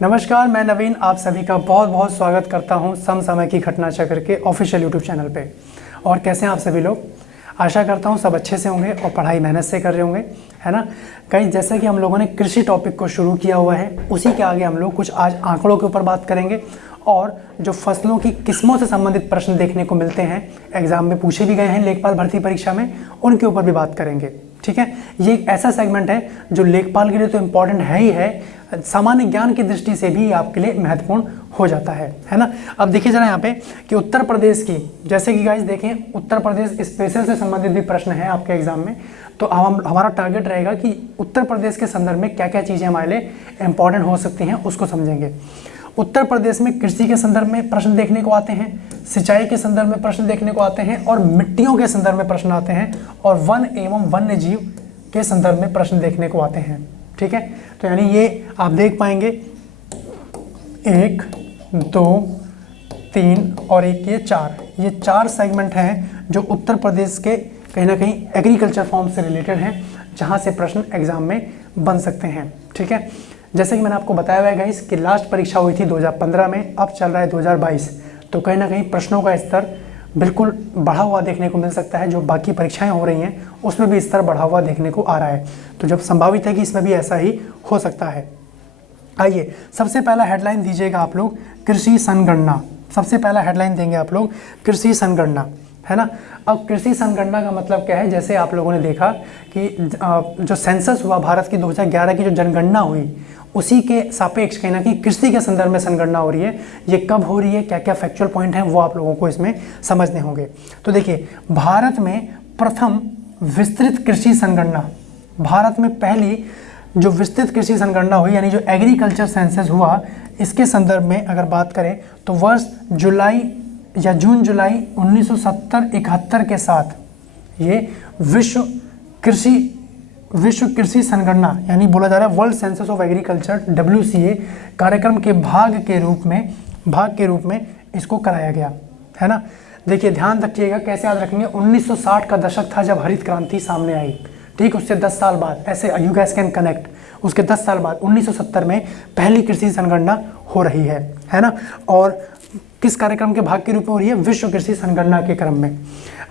नमस्कार, मैं नवीन आप सभी का बहुत बहुत स्वागत करता हूं समसामय की घटना चक्र के ऑफिशियल यूट्यूब चैनल पे। और कैसे हैं आप सभी लोग? आशा करता हूं सब अच्छे से होंगे और पढ़ाई मेहनत से कर रहे होंगे, है ना। कहीं जैसे कि हम लोगों ने कृषि टॉपिक को शुरू किया हुआ है, उसी के आगे हम लोग कुछ आज आंकड़ों के ऊपर बात करेंगे और जो फसलों की किस्मों से संबंधित प्रश्न देखने को मिलते हैं, एग्जाम में पूछे भी गए हैं लेखपाल भर्ती परीक्षा में, उनके ऊपर भी बात करेंगे। ठीक है, ये एक ऐसा सेगमेंट है जो लेखपाल के लिए तो इम्पॉर्टेंट है ही है, सामान्य ज्ञान की दृष्टि से भी आपके लिए महत्वपूर्ण हो जाता है ना। अब देखिए जरा यहाँ पे कि उत्तर प्रदेश की, जैसे कि गाइस देखें, उत्तर प्रदेश स्पेशल से संबंधित भी प्रश्न है आपके एग्जाम में। तो अब हमारा टारगेट रहेगा कि उत्तर प्रदेश के संदर्भ में क्या क्या चीज़ें हमारे लिए इंपॉर्टेंट हो सकती हैं, उसको समझेंगे। उत्तर प्रदेश में कृषि के संदर्भ में प्रश्न देखने को आते हैं, सिंचाई के संदर्भ में प्रश्न देखने को आते हैं और मिट्टियों के संदर्भ में प्रश्न आते हैं और वन एवं वन्य जीव के संदर्भ में प्रश्न देखने को आते हैं। ठीक है, तो यानी ये आप देख पाएंगे 1, 2, 3 और एक ये चार सेगमेंट हैं जो उत्तर प्रदेश के कहीं ना कहीं एग्रीकल्चर फॉर्म से रिलेटेड हैं, जहां से प्रश्न एग्जाम में बन सकते हैं। ठीक है, जैसे कि मैंने आपको बताया हुआ है गाइस कि लास्ट परीक्षा हुई थी 2015 में, अब चल रहा है 2022, तो कहीं ना कहीं प्रश्नों का स्तर बिल्कुल बढ़ा हुआ देखने को मिल सकता है। जो बाकी परीक्षाएं हो रही हैं उसमें भी स्तर बढ़ा हुआ देखने को आ रहा है, तो जब संभावित है कि इसमें भी ऐसा ही हो सकता है। आइए सबसे पहला हेडलाइन दीजिएगा आप लोग, कृषि संगणना। सबसे पहला हेडलाइन देंगे आप लोग कृषि संगणना, है ना। अब कृषि संगणना का मतलब क्या है? जैसे आप लोगों ने देखा कि जो सेंसस हुआ भारत की 2011 की जो जनगणना हुई, उसी के सापेक्ष कहीं ना कहीं कृषि के संदर्भ में संगणना हो रही है। ये कब हो रही है, क्या क्या फैक्चुअल पॉइंट हैं, वो आप लोगों को इसमें समझने होंगे। तो देखिए, भारत में प्रथम विस्तृत कृषि संगणना, भारत में पहली जो विस्तृत कृषि संगणना हुई यानी जो एग्रीकल्चर सेंसस हुआ, इसके संदर्भ में अगर बात करें तो वर्ष जून जुलाई 1970-71 के साथ ये विश्व कृषि संगणना यानी बोला जा रहा है world census of agriculture WCA कार्यक्रम के भाग के रूप में इसको कराया गया, है ना। देखिए ध्यान रखिएगा, कैसे याद रखेंगे, 1960 का दशक था जब हरित क्रांति सामने आई, ठीक, उससे 10 साल बाद, ऐसे यू गैस कैन कनेक्ट, उसके 10 साल बाद 1970 में पहली कृषि संगणना हो रही है ना। और किस कार्यक्रम के भाग के रूप में हो रही है? विश्व कृषि संगणना के क्रम में।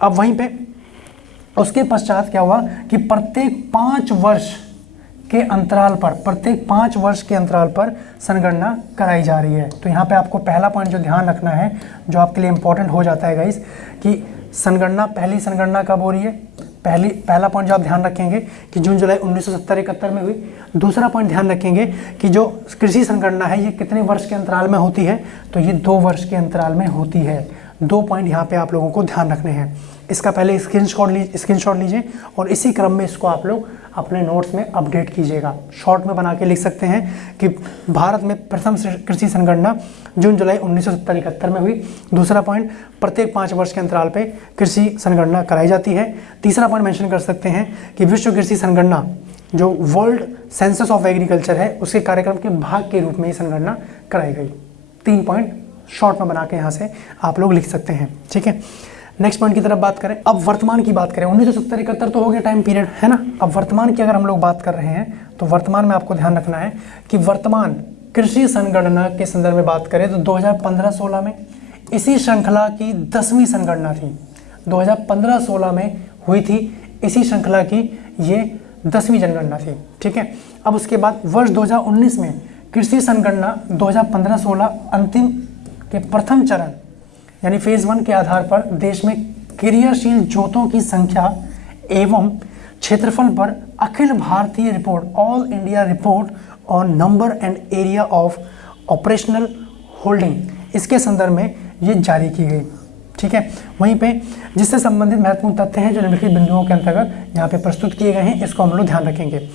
अब वहीं पे उसके पश्चात क्या हुआ कि प्रत्येक 5 वर्ष के अंतराल पर संगणना कराई जा रही है। तो यहाँ पे आपको पहला पॉइंट जो ध्यान रखना है, जो आपके लिए इंपॉर्टेंट हो जाता है गाइस, कि पहली संगणना कब हो रही है। पहला पॉइंट जो आप ध्यान रखेंगे कि जून जुलाई 1970-71 में हुई। दूसरा पॉइंट ध्यान रखेंगे कि जो कृषि संगणना है ये कितने वर्ष के अंतराल में होती है, तो ये 2 वर्ष के अंतराल में होती है। 2 पॉइंट यहाँ पे आप लोगों को ध्यान रखने हैं। इसका पहले स्क्रीनशॉट लीजिए और इसी क्रम में इसको आप लोग अपने नोट्स में अपडेट कीजिएगा। शॉर्ट में बना के लिख सकते हैं कि भारत में प्रथम कृषि संगणना जून जुलाई 1970-71 में हुई। दूसरा पॉइंट, प्रत्येक 5 वर्ष के अंतराल पे कृषि संगणना कराई जाती है। तीसरा पॉइंट मेंशन कर सकते हैं कि विश्व कृषि संगणना जो वर्ल्ड सेंसस ऑफ एग्रीकल्चर है, उसके कार्यक्रम के भाग के रूप में ये संगणना कराई गई। 3 पॉइंट शॉर्ट में बना के यहाँ से आप लोग लिख सकते हैं। ठीक है, नेक्स्ट पॉइंट की तरफ बात करें। अब वर्तमान की बात करें, 1970-71 तो हो गया टाइम पीरियड, है ना। अब वर्तमान की अगर हम लोग बात कर रहे हैं तो वर्तमान में आपको ध्यान रखना है कि वर्तमान कृषि संगणना के संदर्भ में बात करें तो 2015-16 में इसी श्रृंखला की 10वीं संगणना थी। 2015-16 में हुई थी इसी श्रृंखला की ये 10वीं जनगणना थी। ठीक है, अब उसके बाद वर्ष 2019 में कृषि संगणना 2015-16 अंतिम के प्रथम चरण यानी फेज 1 के आधार पर देश में क्रियाशील जोतों की संख्या एवं क्षेत्रफल पर Akhil Bharatiya report, all India report on number and area of operational holding, इसके संदर्भ में ये जारी की गई। ठीक है, वहीं पे जिससे संबंधित महत्वपूर्ण तथ्य हैं जो निम्नलिखित बिंदुओं के अंतर्गत यहाँ पे प्रस्तुत किए गए हैं, इसको हम लोग ध्यान रखेंगे।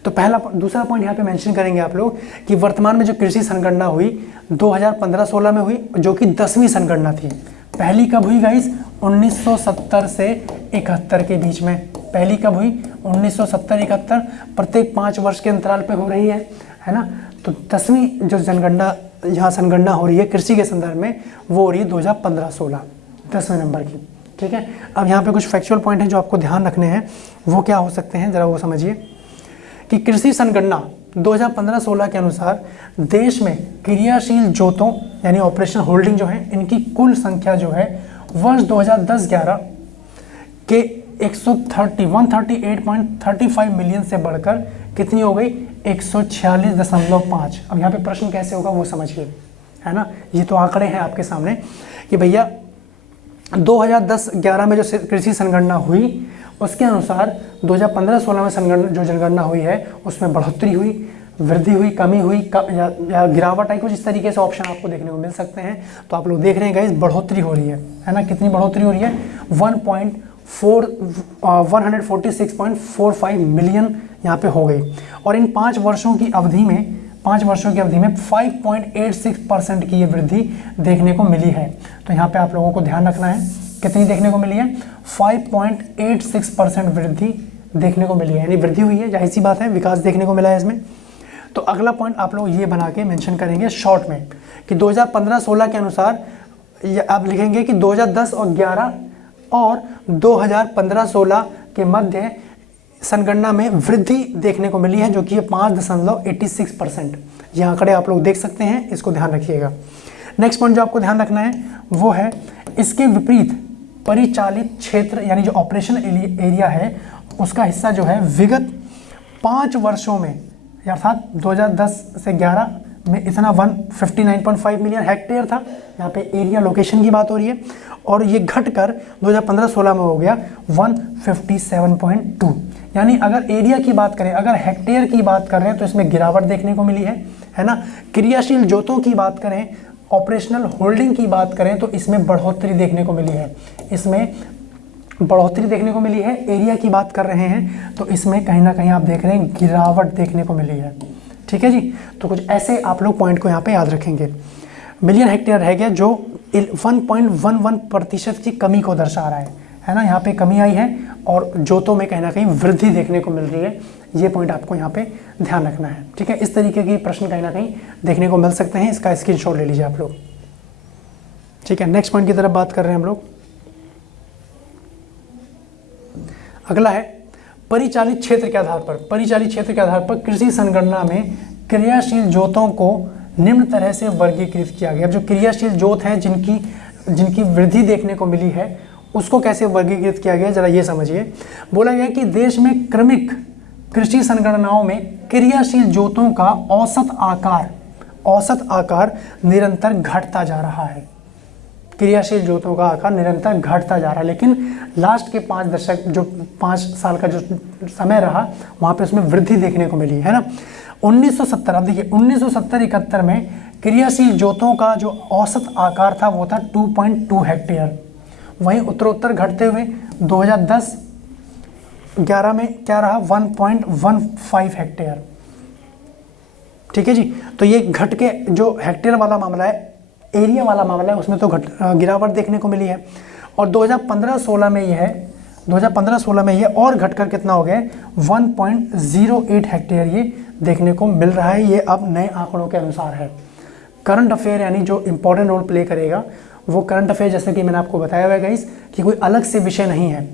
तो दूसरा पॉइंट यहाँ पे मेंशन करेंगे आप लोग कि वर्तमान में जो कृषि संगणना हुई 2015-16 में हुई, जो कि 10वीं संगणना थी। पहली कब हुई गाइस? 1970 से 71 के बीच में। पहली कब हुई? 1970-71, प्रत्येक 5 वर्ष के अंतराल पे हो रही है ना। तो 10वीं जो जनगणना यहाँ संगणना हो रही है कृषि के संदर्भ में, वो हो रही है 2015-16, 10वें नंबर की। ठीक है, अब यहाँ पे कुछ फैक्चुअल पॉइंट हैं जो आपको ध्यान रखने हैं, वो क्या हो सकते हैं, जरा वो समझिए कि कृषि संगणना 2015-16 के अनुसार देश में क्रियाशील जोतों यानी ऑपरेशन होल्डिंग जो है इनकी कुल संख्या जो है वर्ष 2010-11 के 138.35 मिलियन से बढ़कर कितनी हो गई 146.5। अब यहाँ पे प्रश्न कैसे होगा वो समझिए, है ना। ये तो आंकड़े हैं आपके सामने कि भैया 2010-11 में जो कृषि संगणना हुई उसके अनुसार 2015-16 में जो जनगणना हुई है उसमें बढ़ोतरी हुई, वृद्धि हुई, कमी हुई या गिरावट आई, कुछ इस तरीके से ऑप्शन आपको देखने को मिल सकते हैं। तो आप लोग देख रहे हैं गाइस बढ़ोतरी हो रही है ना। कितनी बढ़ोतरी हो रही है 146.45 मिलियन यहाँ पे हो गई। और इन 5 वर्षों की अवधि में 5.86% की ये वृद्धि देखने को मिली है। तो यहाँ पे आप लोगों को ध्यान रखना है कितनी देखने को मिली है 5.86% वृद्धि देखने को मिली है, यानी वृद्धि हुई है, जाहिर सी बात है विकास देखने को मिला है इसमें। तो अगला पॉइंट आप लोग ये बना के मेंशन करेंगे शॉर्ट में कि 2015-16 के अनुसार आप लिखेंगे कि 2010 और 11 और 2015-16 के मध्य संगणना में वृद्धि देखने को मिली है जो कि ये 5.86%। ये आंकड़े आप लोग देख सकते हैं, इसको ध्यान रखिएगा। नेक्स्ट पॉइंट जो आपको ध्यान रखना है वो है इसके विपरीत परिचालित क्षेत्र यानी जो ऑपरेशन एरिया है उसका हिस्सा जो है विगत 5 वर्षों में अर्थात 2010 से 11 में इतना 159.5 मिलियन हेक्टेयर था। यहाँ पे एरिया लोकेशन की बात हो रही है और ये घटकर 2015-16 में हो गया 157.2। यानी अगर एरिया की बात करें, अगर हेक्टेयर की बात कर रहे हैं तो इसमें गिरावट देखने को मिली है ना। क्रियाशील जोतों की बात करें, ऑपरेशनल होल्डिंग की बात करें तो इसमें बढ़ोतरी देखने को मिली है, इसमें बढ़ोतरी देखने को मिली है। एरिया की बात कर रहे हैं तो इसमें कहीं ना कहीं आप देख रहे हैं गिरावट देखने को मिली है। ठीक है जी, तो कुछ ऐसे आप लोग पॉइंट को यहाँ पे याद रखेंगे। मिलियन हेक्टेयर रह गया जो 1.11% की कमी को दर्शा रहा है ना। यहाँ पे कमी आई है और जोतों में कहीं ना कहीं वृद्धि देखने को मिल रही है। ये पॉइंट आपको यहाँ पे ध्यान रखना है। ठीक है, इस तरीके के प्रश्न कहीं ना कहीं देखने को मिल सकते हैं, इसका स्क्रीनशॉट ले लीजिए आप लोग। ठीक है, नेक्स्ट पॉइंट की तरफ बात कर रहे हैं हम लोग। अगला है परिचालित क्षेत्र के आधार पर। परिचालित क्षेत्र के आधार पर कृषि संगणना में क्रियाशील जोतों को निम्न तरह से वर्गीकृत किया गया। जो क्रियाशील जोत हैं जिनकी वृद्धि देखने को मिली है उसको कैसे वर्गीकृत किया गया, जरा ये समझिए। बोला गया कि देश में क्रमिक कृषि संगणनाओं में क्रियाशील जोतों का औसत आकार निरंतर घटता जा रहा है। क्रियाशील जोतों का आकार निरंतर घटता जा रहा है, लेकिन लास्ट के 5 दशक जो 5 साल का जो समय रहा वहाँ पे उसमें वृद्धि देखने को मिली है ना। 1970, अब देखिए 1970-71 में क्रियाशील जोतों का जो औसत आकार था वो था 2.2 हेक्टेयर। वहीं उत्तरोत्तर घटते हुए 2010-11 में क्या रहा 1.15 हेक्टेयर। ठीक है जी, तो ये घट के जो हेक्टेयर वाला मामला है, एरिया वाला मामला है, उसमें तो गिरावट देखने को मिली है। और 2015-16 में यह है 2015-16 में ये और घटकर कितना हो गया 1.08 हेक्टेयर ये देखने को मिल रहा है। ये अब नए आंकड़ों के अनुसार है। करंट अफेयर यानी जो इंपॉर्टेंट रोल प्ले करेगा वो करंट अफेयर, जैसे कि मैंने आपको बताया हुआ है गाइस कि कोई अलग से विषय नहीं है,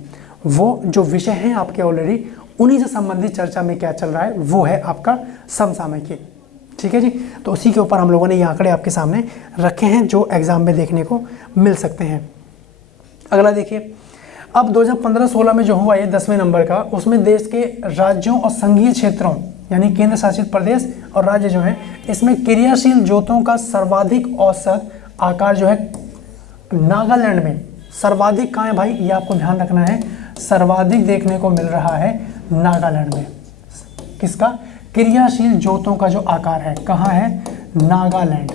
वो जो विषय हैं आपके ऑलरेडी उन्हीं से संबंधित चर्चा में क्या चल रहा है वो है आपका समसामयिकी। ठीक है जी, तो उसी के ऊपर हम लोगों ने ये आंकड़े आपके सामने रखे हैं जो एग्जाम में देखने को मिल सकते हैं। अगला देखिए, अब 2015-16 में जो हुआ ये 10वें नंबर का, उसमें देश के राज्यों और संघीय क्षेत्रों यानी केंद्र शासित प्रदेश और राज्य जो है इसमें क्रियाशील जोतों का सर्वाधिक औसत आकार जो है नागालैंड में सर्वाधिक कहाँ है भाई, ये आपको ध्यान रखना है। सर्वाधिक देखने को मिल रहा है नागालैंड में। किसका? क्रियाशील जोतों का जो आकार है, कहाँ है? नागालैंड।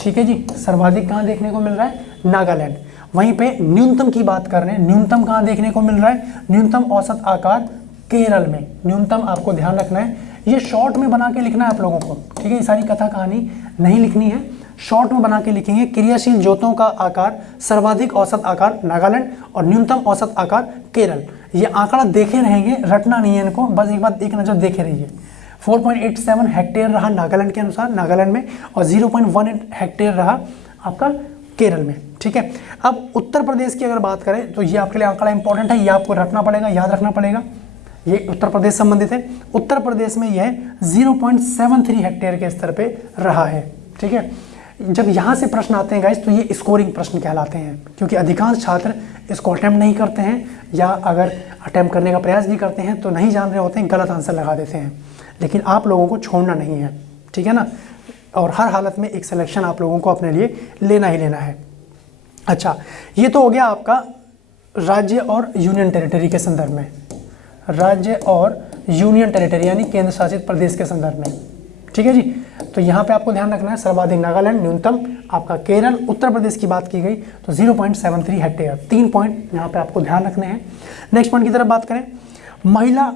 ठीक है जी, सर्वाधिक कहाँ देखने को मिल रहा है? नागालैंड। वहीं पे न्यूनतम की बात कर रहे हैं, न्यूनतम कहाँ देखने को मिल रहा है? न्यूनतम औसत आकार केरल में। न्यूनतम आपको ध्यान रखना है, ये शॉर्ट में बना के लिखना है आप लोगों को। ठीक है, ये सारी कथा कहानी नहीं लिखनी है, शॉर्ट में बना के लिखेंगे। क्रियाशील जोतों का आकार सर्वाधिक औसत आकार नागालैंड और न्यूनतम औसत आकार केरल। ये आंकड़ा देखे रहेंगे, रटना नहीं है इनको, बस एक बार एक नज़र देखे रहिए। 4.87 हेक्टेयर रहा नागालैंड के अनुसार, नागालैंड में, और 0.18 हेक्टेयर रहा आपका केरल में। ठीक है, अब उत्तर प्रदेश की अगर बात करें तो ये आपके लिए आंकड़ा इंपॉर्टेंट है, ये आपको रटना पड़ेगा, याद रखना पड़ेगा। ये उत्तर प्रदेश संबंधित है। उत्तर प्रदेश में यह 0.73 हेक्टेयर के स्तर पे रहा है। ठीक है, जब यहाँ से प्रश्न आते हैं गाइस तो ये स्कोरिंग प्रश्न कहलाते हैं, क्योंकि अधिकांश छात्र इसको अटैम्प्ट नहीं करते हैं, या अगर अटैम्प्ट करने का प्रयास भी करते हैं तो नहीं जान रहे होते हैं, गलत आंसर लगा देते हैं। लेकिन आप लोगों को छोड़ना नहीं है, ठीक है ना, और हर हालत में एक सिलेक्शन आप लोगों को अपने लिए लेना ही लेना है। अच्छा, ये तो हो गया आपका राज्य और यूनियन टेरिटरी के संदर्भ में, राज्य और यूनियन टेरिटरी यानी केंद्र शासित प्रदेश के संदर्भ में। ठीक है जी, तो यहाँ पे आपको ध्यान रखना है सर्वाधिक नागालैंड, न्यूनतम आपका केरल, उत्तर प्रदेश की बात की गई तो 0.73 हेक्टेयर। 3 पॉइंट यहाँ पे आपको ध्यान रखने हैं। नेक्स्ट पॉइंट की तरफ बात करें, महिला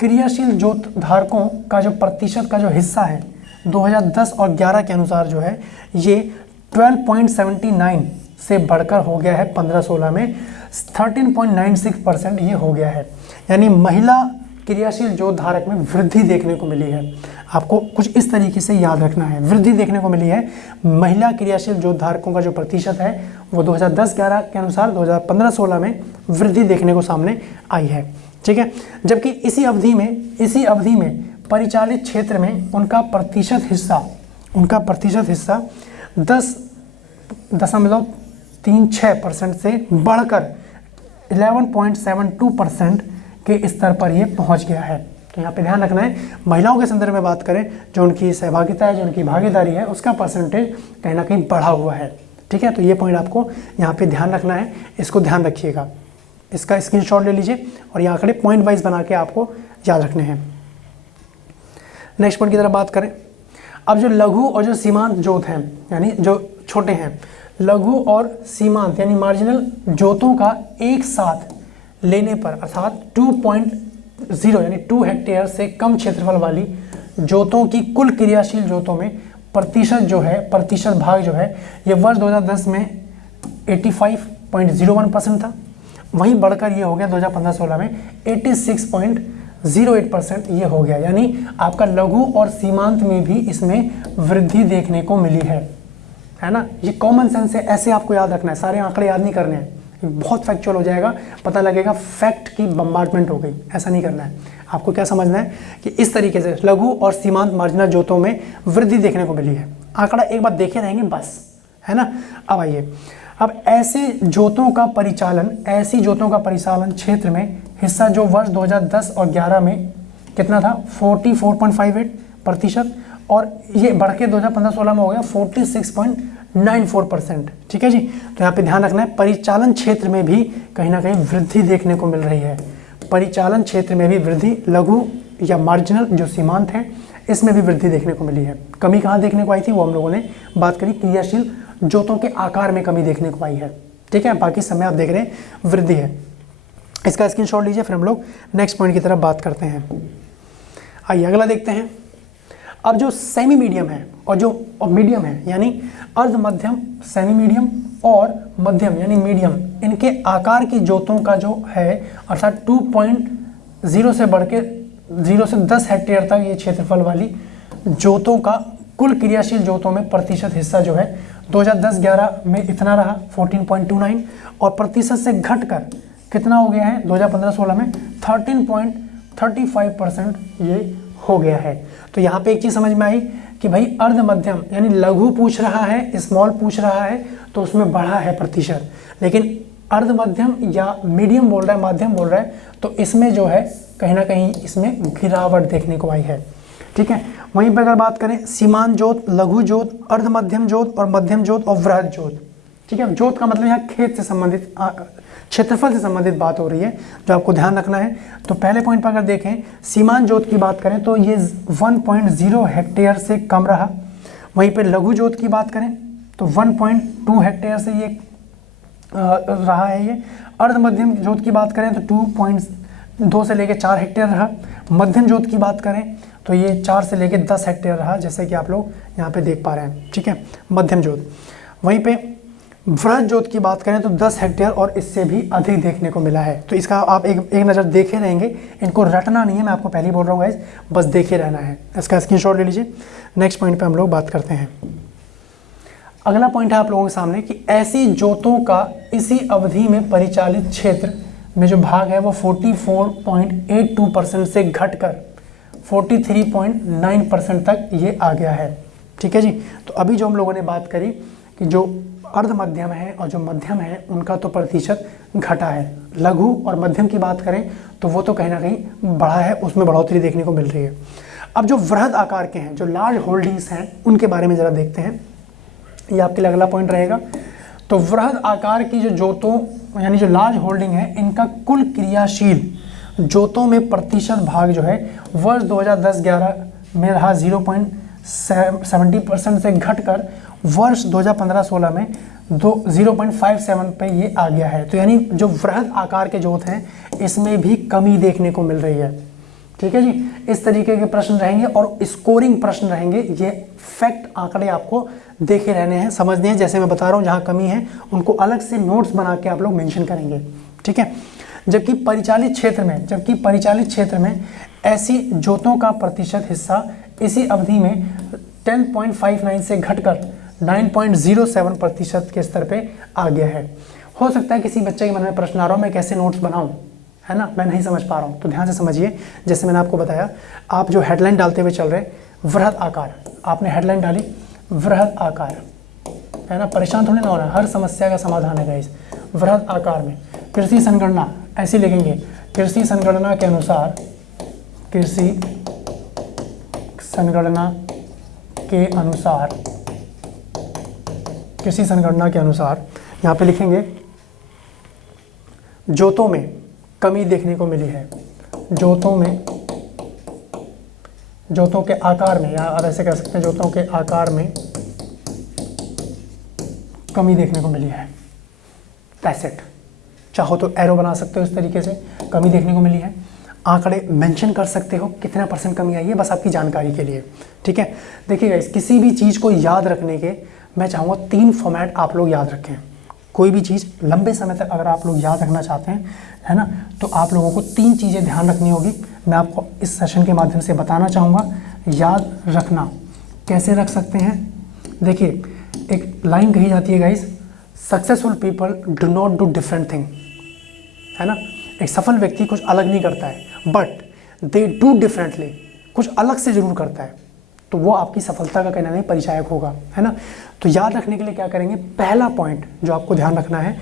क्रियाशील जोत धारकों का जो प्रतिशत का जो हिस्सा है 2010 और 11 के अनुसार जो है ये 12.79 से बढ़कर हो गया है 15-16 में 13.96% ये हो गया है। यानी महिला क्रियाशील जोत धारक में वृद्धि देखने को मिली है। आपको कुछ इस तरीके से याद रखना है, वृद्धि देखने को मिली है। महिला क्रियाशील जोत धारकों का जो प्रतिशत है वो 2010-11 के अनुसार 2015-16 में वृद्धि देखने को सामने आई है। ठीक है, जबकि इसी अवधि में परिचालित क्षेत्र में उनका प्रतिशत हिस्सा 10.36% से बढ़कर 11.72% के स्तर पर ये पहुंच गया है। तो यहाँ पे ध्यान रखना है, महिलाओं के संदर्भ में बात करें, जो उनकी सहभागिता है, जो उनकी भागीदारी है, उसका परसेंटेज कहीं ना कहीं बढ़ा हुआ है। ठीक है, तो ये पॉइंट आपको यहाँ पे ध्यान रखना है, इसको ध्यान रखिएगा, इसका स्क्रीनशॉट ले लीजिए और ये आंकड़े पॉइंट वाइज बना के आपको याद रखने हैं। नेक्स्ट पॉइंट की तरफ बात करें, अब जो लघु और जो सीमांत जोत हैं, यानी जो छोटे हैं, लघु और सीमांत यानी मार्जिनल जोतों का एक साथ लेने पर अर्थात 2.0 यानी 2 हेक्टेयर से कम क्षेत्रफल वाली जोतों की कुल क्रियाशील जोतों में प्रतिशत भाग जो है ये वर्ष 2010 में 85.01% था, वहीं बढ़कर ये हो गया 2015-16 में 86.08% ये हो गया। यानी आपका लघु और सीमांत में भी इसमें वृद्धि देखने को मिली है ना। ये कॉमन सेंस है, ऐसे आपको याद रखना है, सारे आंकड़े याद नहीं करने हैं, बहुत फैक्चुअल हो जाएगा, पता लगेगा फैक्ट की बम्बार्डमेंट हो गई, ऐसा नहीं करना है। आपको क्या समझना है कि इस तरीके से लघु और सीमांत मार्जिनल जोतों में वृद्धि देखने को मिली है। आंकड़ा एक बार देखे रहेंगे बस, है ना। अब आइए, अब ऐसी जोतों का परिचालन क्षेत्र में हिस्सा जो वर्ष 2010 और 11 में कितना था 44.58%, और ये बढ़ के 2015-16 में हो गया 46.94%। ठीक है जी, तो यहाँ पे ध्यान रखना है, परिचालन क्षेत्र में भी कहीं ना कहीं वृद्धि देखने को मिल रही है। परिचालन क्षेत्र में भी वृद्धि, लघु या मार्जिनल जो सीमांत है इसमें भी वृद्धि देखने को मिली है। कमी कहाँ देखने को आई थी वो हम लोगों ने बात करी, क्रियाशील जोतों के आकार में कमी देखने को आई है। ठीक है, बाकी समय आप देख रहे हैं वृद्धि है। इसका स्क्रीनशॉट लीजिए, फिर हम लोग नेक्स्ट पॉइंट की तरफ बात करते हैं। आइए अगला देखते हैं। अब जो सेमी मीडियम है और जो मीडियम है यानी अर्ध मध्यम, सेमी मीडियम और मध्यम यानी मीडियम, इनके आकार की जोतों का जो है अर्थात 2.0 से बढ़ के 0 से 10 हेक्टेयर तक ये क्षेत्रफल वाली जोतों का कुल क्रियाशील जोतों में प्रतिशत हिस्सा जो है 2010-11 में इतना रहा 14.29, और प्रतिशत से घटकर कितना हो गया है 2015-16 में 13.35% ये हो गया है। तो यहाँ पे एक चीज़ समझ में आई कि भाई अर्ध मध्यम यानी लघु पूछ रहा है, स्मॉल पूछ रहा है तो उसमें बढ़ा है प्रतिशत, लेकिन अर्ध मध्यम या मीडियम बोल रहा है, माध्यम बोल रहा है, तो इसमें जो है कहीं ना कहीं इसमें गिरावट देखने को आई है। ठीक है, वहीं पर अगर बात करें सीमांत जोत, लघु जोत, अर्ध मध्यम जोत और मध्यम जोत और वृहद जोत। ठीक है, जोत का मतलब यहाँ खेत से संबंधित, क्षेत्रफल से संबंधित बात हो रही है, जो आपको ध्यान रखना है। तो पहले पॉइंट पर अगर देखें सीमांत जोत की बात करें तो ये 1.0 हेक्टेयर से कम रहा। वहीं पर लघु जोत की बात करें तो 1.2 हेक्टेयर से ये रहा है ये। अर्ध मध्यम जोत की बात करें तो 2.2 से लेकर 4 हेक्टेयर रहा। मध्यम जोत की बात करें तो ये 4 से लेकर 10 हेक्टेयर रहा, जैसे कि आप लोग यहाँ पे देख पा रहे हैं। ठीक है, मध्यम जोत। वहीं पे वृहद जोत की बात करें तो 10 हेक्टेयर और इससे भी अधिक देखने को मिला है। तो इसका आप एक नज़र देखे रहेंगे, इनको रटना नहीं है, मैं आपको पहले ही बोल रहा हूँ गाइस, बस देखे रहना है। इसका स्क्रीनशॉट ले लीजिए। नेक्स्ट पॉइंट पे हम लोग बात करते हैं। अगला पॉइंट है आप लोगों के सामने कि ऐसी जोतों का इसी अवधि में परिचालित क्षेत्र में जो भाग है वो 44.82% से घटकर 43.9% तक ये आ गया है। ठीक है जी। तो अभी जो हम लोगों ने बात करी कि जो अर्ध मध्यम है और जो मध्यम है उनका तो प्रतिशत घटा है। लघु और मध्यम की बात करें तो वो तो कहीं ना कहीं बढ़ा है, उसमें बढ़ोतरी देखने को मिल रही है। अब जो वृहद आकार के हैं, जो लार्ज होल्डिंग्स हैं, उनके बारे में ज़रा देखते हैं। ये आपके लिए अगला पॉइंट रहेगा। तो वृहद आकार की जो जोतों यानी जो लार्ज होल्डिंग है, इनका कुल क्रियाशील जोतों में प्रतिशत भाग जो है वर्ष 2010-11 में रहा 0.70% से घटकर वर्ष 2015-16 में 0.57 पे ये आ गया है। तो यानी जो वृहद आकार के जोत हैं इसमें भी कमी देखने को मिल रही है। ठीक है जी। इस तरीके के प्रश्न रहेंगे और स्कोरिंग प्रश्न रहेंगे। ये फैक्ट आंकड़े आपको देखे रहने हैं, समझने हैं। जैसे मैं बता रहा हूँ, जहाँ कमी है उनको अलग से नोट्स बना के आप लोग मेंशन करेंगे। ठीक है। जबकि परिचालित क्षेत्र में ऐसी जोतों का प्रतिशत हिस्सा इसी अवधि में 10.59 से घटकर 9.07% के स्तर पे आ गया है। हो सकता है किसी बच्चे के मन में प्रश्न आ रहा हो, मैं कैसे नोट्स बनाऊं, है ना, मैं नहीं समझ पा रहा हूं। तो ध्यान से समझिए। जैसे मैंने आपको बताया, आप जो हेडलाइन डालते हुए चल रहे, वृहद आकार, आपने हेडलाइन डाली वृहद आकार, है ना, परेशान थोड़ी ना होना, हर समस्या का समाधान है गाइस। वृहद आकार में कृषि संगणना ऐसे लिखेंगे, कृषि संगणना के अनुसार, कृषि संगणना के अनुसार यहाँ पे लिखेंगे जोतों में कमी देखने को मिली है। जोतों के आकार में, या आप ऐसे कह सकते हैं जोतों के आकार में कमी देखने को मिली है। पैसेट चाहो तो एरो बना सकते हो इस तरीके से, कमी देखने को मिली है। आंकड़े मेंशन कर सकते हो कितना % कमी आई है, बस आपकी जानकारी के लिए। ठीक है। देखिएगा, इस किसी भी चीज़ को याद रखने के मैं चाहूँगा 3 फॉर्मेट आप लोग याद रखें। कोई भी चीज़ लंबे समय तक अगर आप लोग याद रखना चाहते हैं, है ना, तो आप लोगों को 3 चीज़ें ध्यान रखनी होगी। मैं आपको इस सेशन के माध्यम से बताना चाहूँगा। याद रखना कैसे रख सकते हैं। देखिए, एक लाइन कही जाती है guys, successful people do not do different thing, है ना। एक सफल व्यक्ति कुछ अलग नहीं करता है, बट दे डू डिफरेंटली, कुछ अलग से जरूर करता है, तो वो आपकी सफलता का कहना नहीं परिचायक होगा, है ना। तो याद रखने के लिए क्या करेंगे, पहला पॉइंट जो आपको ध्यान रखना है,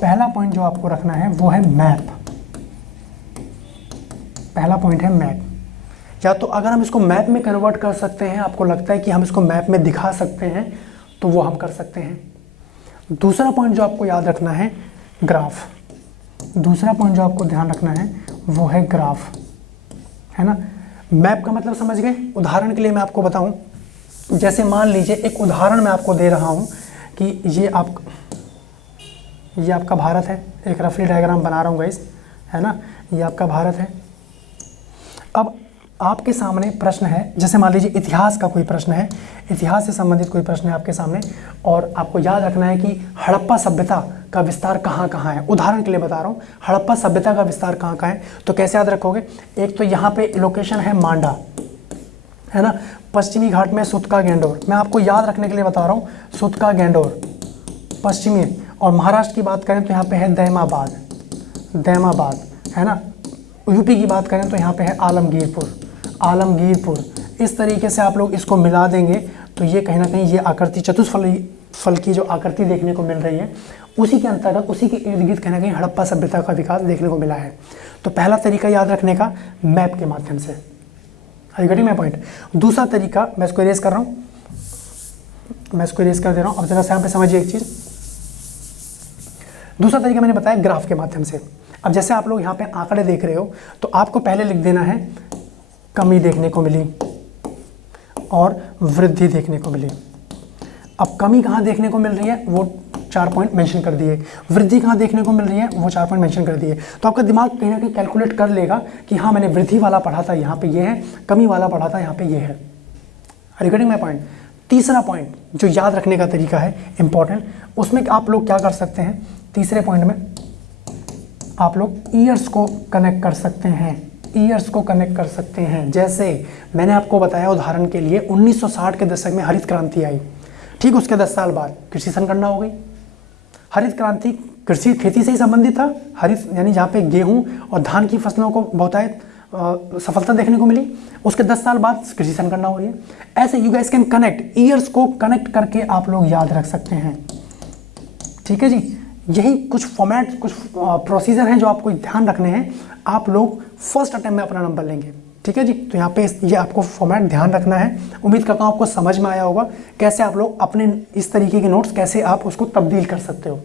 पहला पॉइंट जो आपको रखना है वो है मैप। पहला पॉइंट है मैप। या तो अगर हम इसको मैप में कन्वर्ट कर सकते हैं, आपको लगता है कि हम इसको मैप में दिखा सकते हैं, तो वो हम कर सकते हैं। दूसरा पॉइंट जो आपको याद रखना है, ग्राफ। दूसरा पॉइंट जो आपको ध्यान रखना है वो है ग्राफ, है ना। मैप का मतलब समझ गए। उदाहरण के लिए मैं आपको बताऊं, जैसे मान लीजिए एक उदाहरण मैं आपको दे रहा हूं कि ये आपका भारत है। एक रफली डायग्राम बना रहा हूँ गाइस, है ना, ये आपका भारत है। अब आपके सामने प्रश्न है, जैसे मान लीजिए इतिहास का कोई प्रश्न है, इतिहास से संबंधित कोई प्रश्न है आपके सामने, और आपको याद रखना है कि हड़प्पा सभ्यता का विस्तार कहाँ कहाँ है। उदाहरण के लिए बता रहा हूँ, हड़प्पा सभ्यता का विस्तार कहाँ कहाँ है, तो कैसे याद रखोगे। एक तो यहाँ पे लोकेशन है मांडा, है ना, पश्चिमी घाट में सुतका गेंडोर। मैं आपको याद रखने के लिए बता रहा हूँ, सुतका गेंडोर पश्चिमी। और महाराष्ट्र की बात करें तो यहाँ पे है दैमाबाद, है ना। यूपी की बात करें तो यहाँ पे है आलमगीरपुर। इस तरीके से आप लोग इसको मिला देंगे तो ये कहीं ना कहीं ये आकृति, चतुष्फल की जो आकृति देखने को मिल रही है, उसी के अंतर्गत, उसी के इर्द गिर्द कहीं ना कहीं हड़प्पा सभ्यता का विकास देखने को मिला है। तो पहला तरीका याद रखने का मैप के माध्यम से। I getting my point. दूसरा तरीका, मैं इसको इरेज कर रहा हूँ, मैं इसको इरेज कर दे रहा हूँ। अब जरा से यहाँ पे समझिए एक चीज़। दूसरा तरीका मैंने बताया ग्राफ के माध्यम से। अब जैसे आप लोग यहाँ पे आंकड़े देख रहे हो, तो आपको पहले लिख देना है कमी देखने को मिली और वृद्धि देखने को मिली। अब कमी कहाँ देखने को मिल रही है, वो 4 पॉइंट मेंशन कर दिए। वृद्धि कहाँ देखने को मिल रही है, वो 4 पॉइंट मेंशन कर दिए। तो आपका दिमाग कहीं ना कहीं कैलकुलेट कर लेगा कि हाँ, मैंने वृद्धि वाला पढ़ा था, यहाँ पे ये है, कमी वाला पढ़ा था, यहाँ पे ये है। Regarding my point. तीसरा पॉइंट जो याद रखने का तरीका है इंपॉर्टेंट, उसमें आप लोग क्या कर सकते हैं, तीसरे पॉइंट में आप लोग ईयर्स को कनेक्ट कर सकते हैं। जैसे मैंने आपको बताया उदाहरण के लिए 1960 के दशक में हरित क्रांति आई, ठीक उसके 10 साल बाद कृषि संगणना हो गई। हरित क्रांति कृषि खेती से ही संबंधित था, हरित यानी जहाँ पे गेहूं और धान की फसलों को बहुतायत सफलता देखने को मिली। उसके 10 साल बाद कृषि संगणना हो रही है। ऐसे you guys can connect, years को कनेक्ट करके आप लोग याद रख सकते हैं। ठीक है जी, यही कुछ फॉर्मेट, कुछ प्रोसीजर हैं जो आपको ध्यान रखने हैं। आप लोग फर्स्ट अटेम्प्ट में अपना नंबर लेंगे। ठीक है जी, तो यहाँ पे ये आपको फॉर्मेट ध्यान रखना है। उम्मीद करता हूँ आपको समझ में आया होगा कैसे आप लोग अपने इस तरीके के नोट्स कैसे आप उसको तब्दील कर सकते हो।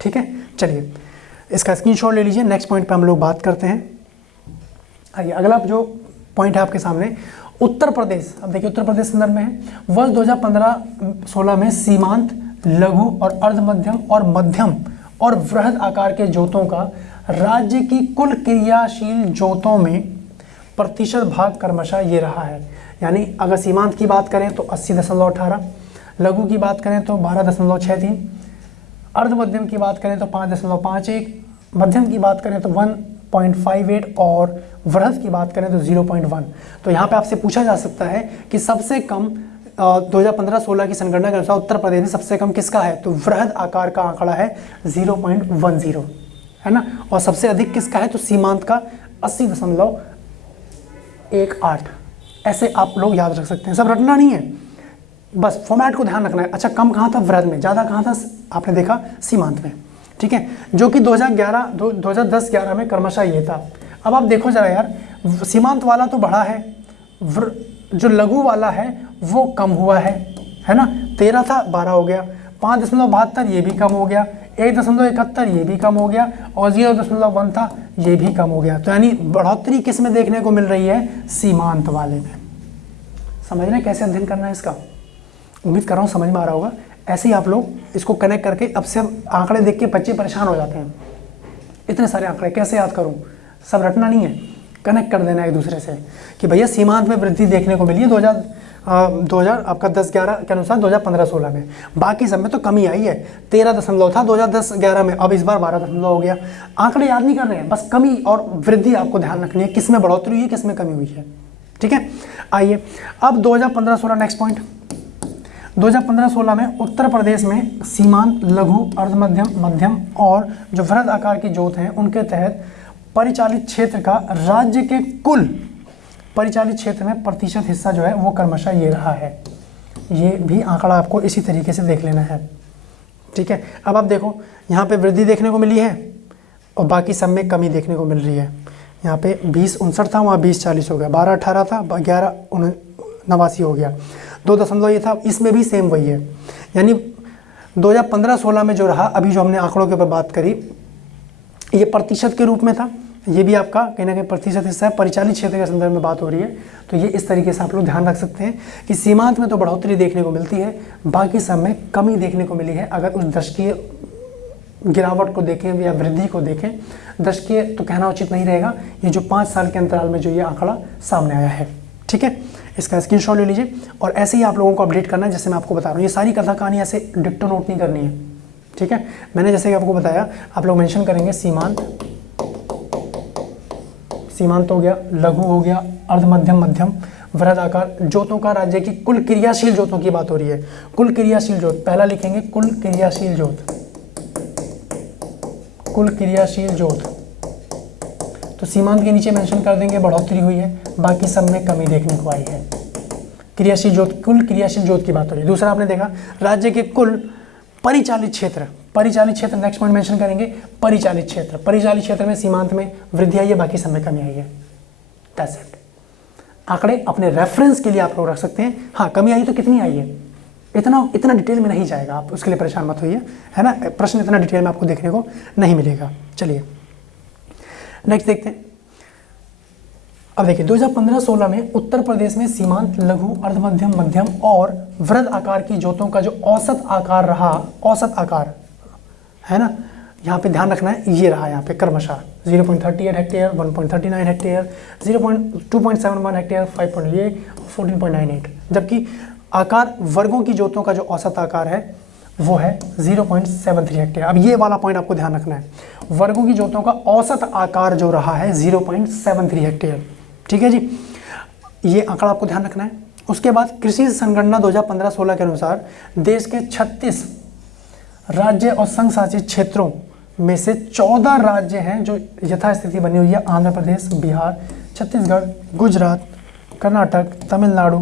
ठीक है, चलिए इसका स्क्रीनशॉट ले लीजिए। नेक्स्ट पॉइंट पे हम लोग बात करते हैं। आइए, अगला जो पॉइंट है आपके सामने, उत्तर प्रदेश। अब देखिए उत्तर प्रदेश संदर्भ में है। वर्ष 2015-16 में सीमांत, लघु और अर्ध मध्यम और मध्यम और वृहद आकार के जोतों का राज्य की कुल क्रियाशील जोतों में प्रतिशत भाग क्रमशः ये रहा है। यानी अगर सीमांत की बात करें तो 80.18, लघु की बात करें तो 12.63, अर्ध मध्यम की बात करें तो 5.51, मध्यम की बात करें तो 1.58 और वृहद की बात करें तो 0.1। तो यहाँ पे आपसे पूछा जा सकता है कि सबसे कम 2015-16 की जनगणना के अनुसार उत्तर प्रदेश में सबसे कम किसका है, तो वृहद आकार का आंकड़ा है 0.10, है ना। और सबसे अधिक किसका है, तो सीमांत का 80.18। ऐसे आप लोग याद रख सकते हैं, सब रटना नहीं है, बस फॉर्मेट को ध्यान रखना है। अच्छा, कम कहाँ था, वृहद में, ज़्यादा कहाँ था, आपने देखा सीमांत में। ठीक है, जो कि 2010-11 में क्रमशः ये था। अब आप देखो जरा यार, सीमांत वाला तो बढ़ा है, जो लघु वाला है वो कम हुआ है ना। 13 था 12 हो गया, 5.72 ये भी कम हो गया, 1.71 ये भी कम हो गया और 0.1 था ये भी कम हो गया। तो यानी बढ़ोतरी किस में देखने को मिल रही है, सीमांत वाले में। समझ रहे हैं कैसे अध्ययन करना है इसका? उम्मीद कर रहा हूँ समझ में आ रहा होगा। ऐसे ही आप लोग इसको कनेक्ट करके, अब से आंकड़े देख के बच्चे परेशान हो जाते हैं, इतने सारे आंकड़े कैसे याद करूँ, सब रटना नहीं है, कनेक्ट कर देना एक दूसरे से कि भैया सीमांत में वृद्धि देखने को मिली है 2000 आपका 10-11 के अनुसार 2015-16 में, बाकी सब में तो कमी आई है। 13 था 2010-11 में, अब इस बार 12 हो गया। आंकड़े याद नहीं कर रहे हैं, बस कमी और वृद्धि आपको ध्यान रखनी है, किस में बढ़ोतरी हुई है, किस में कमी हुई है। ठीक है, आइए अब 2015-16 नेक्स्ट पॉइंट। 2015-16 में उत्तर प्रदेश में सीमांत, लघु, अर्ध मध्यम, मध्यम और जो वृहद आकार की जोत हैं उनके तहत परिचालित क्षेत्र का राज्य के कुल परिचालित क्षेत्र में प्रतिशत हिस्सा जो है वो क्रमशः ये रहा है। ये भी आंकड़ा आपको इसी तरीके से देख लेना है। ठीक है, अब आप देखो यहाँ पे वृद्धि देखने को मिली है और बाकी सब में कमी देखने को मिल रही है। यहाँ पे 2059 था, वहाँ 2040 हो गया, 1218 था, 1189 हो गया, 2 ये था, इसमें भी सेम वही है। यानी 2015-16 में जो रहा, अभी जो हमने आंकड़ों के ऊपर बात करी, ये प्रतिशत के रूप में था, ये भी आपका कहीं ना कहीं प्रतिशत हिस्सा है, परिचालित क्षेत्र के संदर्भ में बात हो रही है। तो ये इस तरीके से आप लोग ध्यान रख सकते हैं कि सीमांत में तो बढ़ोतरी देखने को मिलती है, बाकी सब में कमी देखने को मिली है। अगर उस दशकीय गिरावट को देखें या वृद्धि को देखें, दशकीय तो कहना उचित नहीं रहेगा, ये जो 5 साल के अंतराल में जो ये आंकड़ा सामने आया है। ठीक है, इसका स्क्रीनशॉट ले लीजिए और ऐसे ही आप लोगों को अपडेट करना है, जैसे मैं आपको बता रहा हूँ। ये सारी कथा कहानी ऐसे डिक्टो नोट नहीं करनी है। ठीक है, मैंने जैसे कि आपको बताया, आप लोग मेंशन करेंगे सीमांत हो गया, लघु हो गया, अर्ध मध्यम, मध्यम, वृहद आकार जोतों का राज्य की कुल क्रियाशील जोतों की बात हो रही है। कुल क्रियाशील जोत पहला लिखेंगे, कुल क्रियाशील जोत, कुल क्रियाशील जोत। तो सीमांत के नीचे मेंशन कर देंगे बढ़ोतरी हुई है, बाकी सब में कमी देखने को आई है। क्रियाशील जोत, कुल क्रियाशील जोत की बात हो रही है। दूसरा आपने देखा राज्य के कुल परिचालित क्षेत्र, परिचालित क्षेत्र नेक्स्ट पॉइंट मेंशन करेंगे, परिचालित क्षेत्र, परिचालित क्षेत्र में सीमांत में वृद्धि आई है, बाकी सब में कमी आई है। That's it. आंकड़े अपने रेफरेंस के लिए आप लोग रख सकते हैं। हाँ, कमी आई तो कितनी आई है, इतना डिटेल में नहीं जाएगा, आप उसके लिए परेशान मत होइए, है ना। प्रश्न इतना डिटेल में आपको देखने को नहीं मिलेगा। चलिए नेक्स्ट देखते हैं। अब देखिए 2015-16 में उत्तर प्रदेश में सीमांत, लघु, अर्धमध्यम, मध्यम और वृहद आकार की जोतों का जो औसत आकार रहा, औसत आकार है ना, यहाँ पे ध्यान रखना है, ये रहा यहाँ पे क्रमशः 0.38 हेक्टेयर, 1.39 हेक्टेयर, 2.71 हेक्टेयर, 14.98, जबकि आकार वर्गों की जोतों का जो औसत आकार है वो है 0.73 हेक्टेयर। अब ये वाला पॉइंट आपको ध्यान रखना है, वर्गों की जोतों का औसत आकार जो रहा है 0.73 हेक्टेयर। ठीक है जी, ये आंकड़ा आपको ध्यान रखना है। उसके बाद कृषि संगणना 2015-16 के अनुसार देश के 36 राज्य और संघ शासित क्षेत्रों में से 14 राज्य हैं जो यथास्थिति बनी हुई है। आंध्र प्रदेश, बिहार, छत्तीसगढ़, गुजरात, कर्नाटक, तमिलनाडु,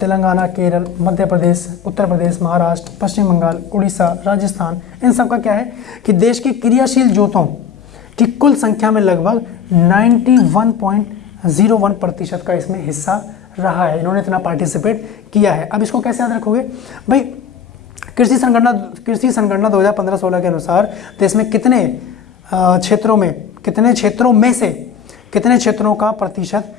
तेलंगाना, केरल, मध्य प्रदेश, उत्तर प्रदेश, महाराष्ट्र, पश्चिम बंगाल, उड़ीसा, राजस्थान, इन सब का क्या है कि देश की क्रियाशील जोतों की कुल संख्या में लगभग 91.01% का इसमें हिस्सा रहा है। इन्होंने इतना पार्टिसिपेट किया है। अब इसको कैसे याद रखोगे भाई? कृषि संगणना 2015-16 के अनुसार देश में कितने क्षेत्रों का प्रतिशत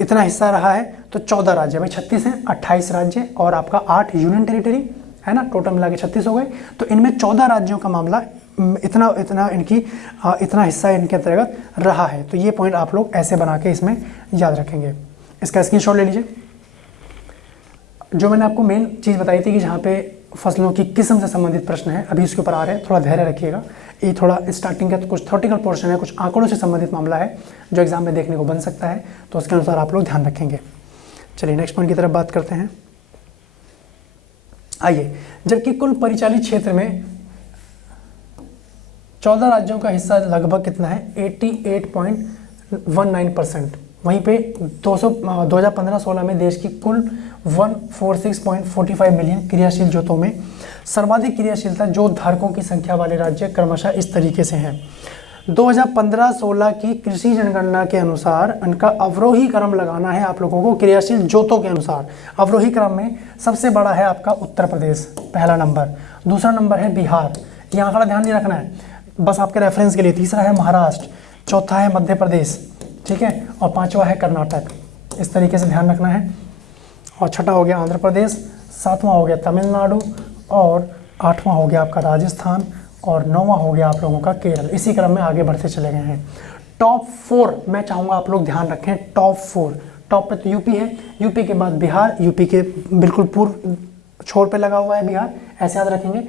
इतना हिस्सा रहा है? तो 14 राज्य भाई, 36 हैं, 28 राज्य और आपका 8 यूनियन टेरिटरी है ना, टोटल मिला के 36 हो गए। तो इनमें 14 राज्यों का मामला इतना हिस्सा इनके अंतर्गत रहा है। तो ये पॉइंट आप लोग ऐसे बना के इसमें याद रखेंगे। इसका स्क्रीनशॉट ले लीजिए। जो मैंने आपको मेन चीज़ बताई थी कि जहाँ पे फसलों की किस्म से संबंधित प्रश्न है, अभी इसके ऊपर आ रहे हैं, थोड़ा धैर्य रखिएगा। ये थोड़ा स्टार्टिंग का तो कुछ थ्योरेटिकल पोर्शन है, कुछ आंकड़ों से संबंधित मामला है जो एग्जाम में देखने को बन सकता है, तो उसके अनुसार आप लोग ध्यान रखेंगे। चलिए नेक्स्ट पॉइंट की तरफ बात करते हैं। आइए, जबकि कुल परिचालित क्षेत्र में 14 राज्यों का हिस्सा लगभग कितना है? 88.19%। वहीं पे 2015-16 में देश की कुल 146.45 मिलियन क्रियाशील जोतों में सर्वाधिक क्रियाशीलता जोत धारकों की संख्या वाले राज्य क्रमशः इस तरीके से हैं। 2015-16 की कृषि जनगणना के अनुसार इनका अवरोही क्रम लगाना है आप लोगों को क्रियाशील जोतों के अनुसार। अवरोही क्रम में सबसे बड़ा है आपका उत्तर प्रदेश, पहला नंबर। दूसरा नंबर है बिहार, ये आंकड़ा ध्यान नहीं रखना है, बस आपके रेफरेंस के लिए। तीसरा है महाराष्ट्र, चौथा है मध्य प्रदेश, ठीक है, और पांचवा है कर्नाटक। इस तरीके से ध्यान रखना है। और छठा हो गया आंध्र प्रदेश, सातवां हो गया तमिलनाडु, और आठवां हो गया आपका राजस्थान, और नौवां हो गया आप लोगों का केरल। इसी क्रम में आगे बढ़ते चले गए हैं। टॉप 4 मैं चाहूँगा आप लोग ध्यान रखें। टॉप 4, टॉप पे तो यूपी है, यूपी के बाद बिहार, यूपी के बिल्कुल पूर्व छोर पे लगा हुआ है बिहार, ऐसे याद रखेंगे।